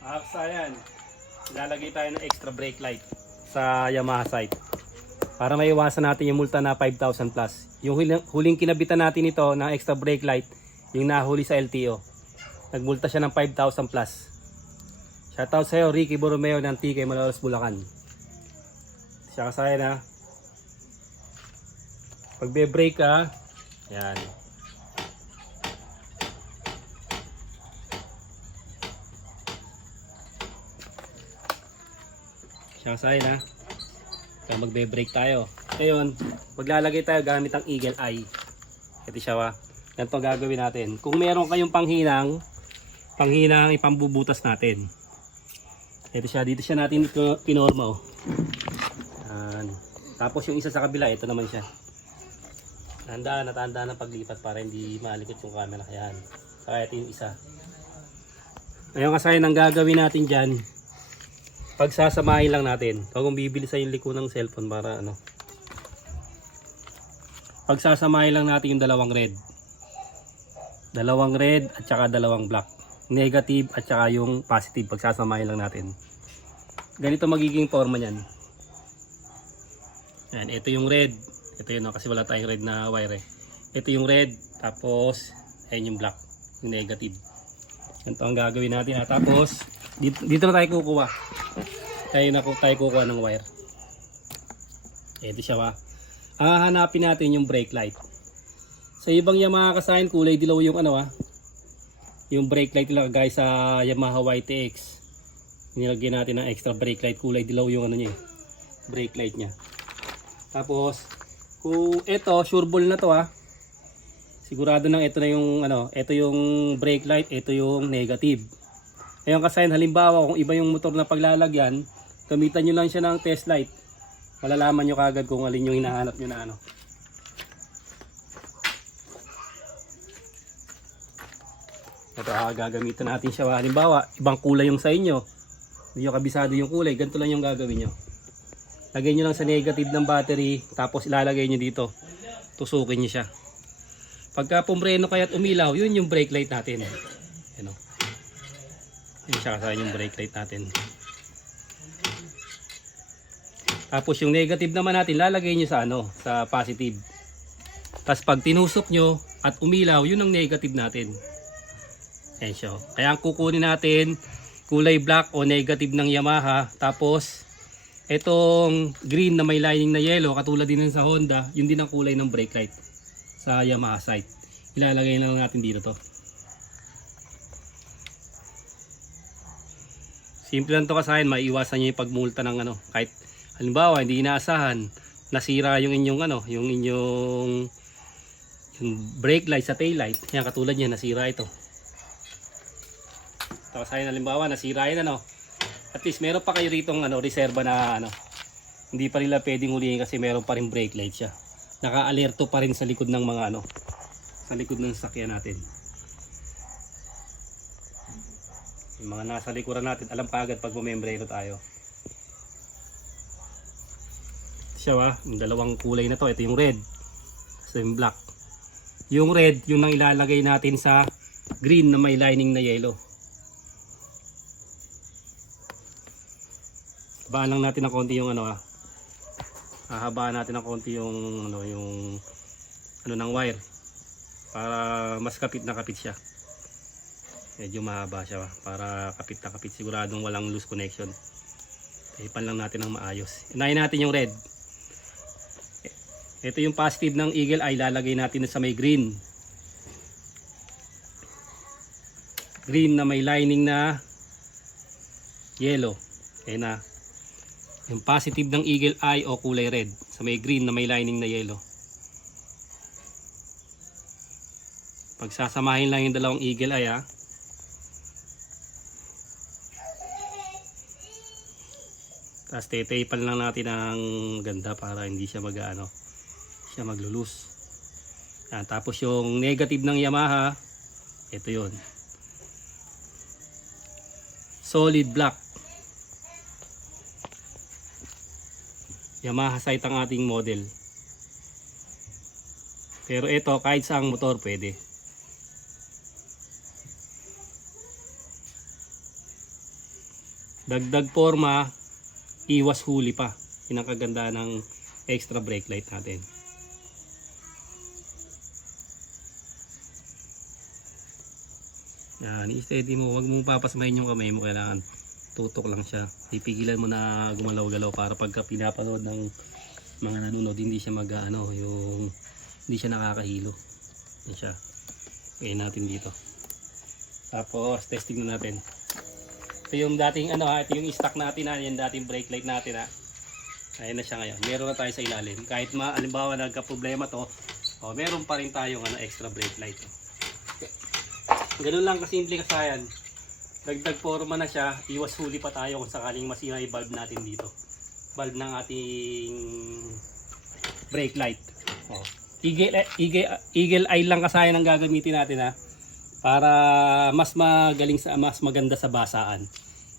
Ayan, lalagay tayo ng extra brake light sa Yamaha site para maiwasan natin yung multa na 5,000 plus. Yung huling kinabitan natin ito ng extra brake light, yung nahuli sa LTO, nagmulta siya ng 5,000 plus. Shoutout sa'yo, Ricky Borromeo ng TK Malolos, Bulacan. Siya kasaya na. Pag be-brake ka, yan. Siya kasaya na. Kaya magbe-brake tayo. Ngayon, maglalagay tayo gamit ang Eagle Eye. Ito siya wa. Ganito gagawin natin. Kung meron kayong panghinang ipambubutas natin. Ito siya, dito siya natin pinorma. Tapos yung isa sa kabila, ito naman siya. Tandaan na paglipat para hindi malikot yung camera. Ayan. Kaya ito yung isa. Ngayon kasi ang gagawin natin dyan, pagsasamahin lang natin. Huwag mong bibili sa yung liko ng cellphone para ano. Pagsasamahin lang natin yung dalawang red. Dalawang red at saka dalawang black. Negative at saka yung positive. Pagsasamahin lang natin. Ganito magiging forma niyan. Yan, ito yung red. Ito yun, kasi wala tayong red na wire eh. Ito yung red. Tapos, ayun yung black. Yung negative. Ganito ang gagawin natin. Tapos, dito na tayo kukuha. Tayo kukuha ng wire. Ito siya wa. Hahanapin natin yung brake light. Sa ibang Yamaha kasayan, kulay dilaw yung yung brake light nila guys sa Yamaha YTX. Nilagyan natin ng extra brake light, kulay dilaw yung niya, brake light niya. Tapos, kung ito, sure ball na to sigurado nang ito na yung ito yung brake light, ito yung negative. Ngayon kasayan, halimbawa kung iba yung motor na paglalagyan, gamitan nyo lang siya ng test light. Malalaman nyo kagad kung alin yung hinahanap nyo na Ito gagamitan natin siya. Halimbawa, ibang kulay yung sa inyo. Hindi nyo kabisado yung kulay. Ganito lang yung gagawin nyo. Lagay nyo lang sa negative ng battery. Tapos ilalagay nyo dito. Tusukin nyo siya. Pagka pumreno kaya't umilaw, yun yung brake light natin. Yun siya kasama yung brake light natin. Tapos yung negative naman natin, lalagay nyo sa sa positive. Tapos pag tinusok nyo at umilaw, yun ang negative natin. Ayan siya. Kaya ang kukunin natin, kulay black o negative ng Yamaha. Tapos, itong green na may lining na yellow, katulad din sa Honda, yun din ang kulay ng brake light sa Yamaha site. Ilalagay na lang natin dito to. Simple lang to kasayan, maiiwasan nyo yung pagmulta ng kahit halimbawa hindi inaasahan, nasira yung inyong yung brake light sa tail light. Yan, katulad niyan, nasira ito. Tapos ayun, halimbawa nasira yan at least meron pa kayo ritong reserba na hindi pa nila pwedeng hulihin kasi meron pa rin brake light siya. Naka-alerto pa rin sa likod ng mga sa likod ng sasakyan natin. Yung mga nasa likuran natin, alam pa agad pag bumembrero tayo. Siya yung dalawang kulay na to. Ito yung red, so yung black. Yung red, yung nang ilalagay natin sa green na may lining na yellow. Habaan lang natin ng konti yung hahabaan natin ng konti yung yung ng wire para mas kapit na kapit siya. Medyo mahaba siya para kapit na kapit, siguradong walang loose connection. Ipan lang natin ng maayos. Unahin natin yung red. Ito yung positive ng Eagle Eye, lalagay natin sa may green. Green na may lining na yellow. Ayan na. Yung positive ng Eagle Eye o kulay red sa may green na may lining na yellow. Pagsasamahin lang yung dalawang Eagle Eye Tapos tetapan lang natin ng ganda para hindi siya siya maglulus. Tapos yung negative ng Yamaha, ito yun. Solid black. Yamaha site ang ating model. Pero ito kahit saang motor pwede. Dagdag forma, iwas huli pa. Yun ang kaganda ng extra brake light natin. Yan, i-steady mo. Huwag mong papasmahin yung kamay mo. Kailangan tutok lang siya. Ipigilan mo na gumalaw-galaw para pagka pinapanood ng mga nanonood, hindi siya hindi siya nakakahilo. Yan siya. Ngayon natin dito. Tapos, testing na natin. Ito yung dating ito yung stock natin yung dating brake light natin Ayan na siya ngayon. Meron na tayo sa ilalim. Kahit halimbawa nagka-problema to, meron pa rin tayong extra brake light. Ganun lang kasimple kasayan. Dagdag forma na siya, iwas huli pa tayo kung sakaling masira yung bulb natin dito. Bulb ng ating brake light. Eagle eye lang kasayan ang gagamitin natin para mas maganda sa basaan.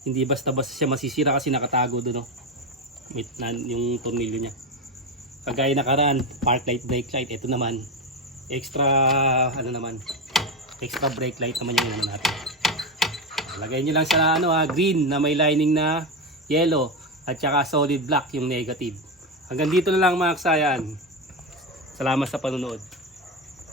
Hindi basta-basta siya masisira kasi nakatago doon yung tornilyo niya. Kagaya nakaraan, park light, brake light. Ito naman extra extra brake light naman yung natin. Lagay nyo lang sa green na may lining na yellow at saka solid black yung negative. Hanggang dito na lang mga kasayan. Salamat sa panonood.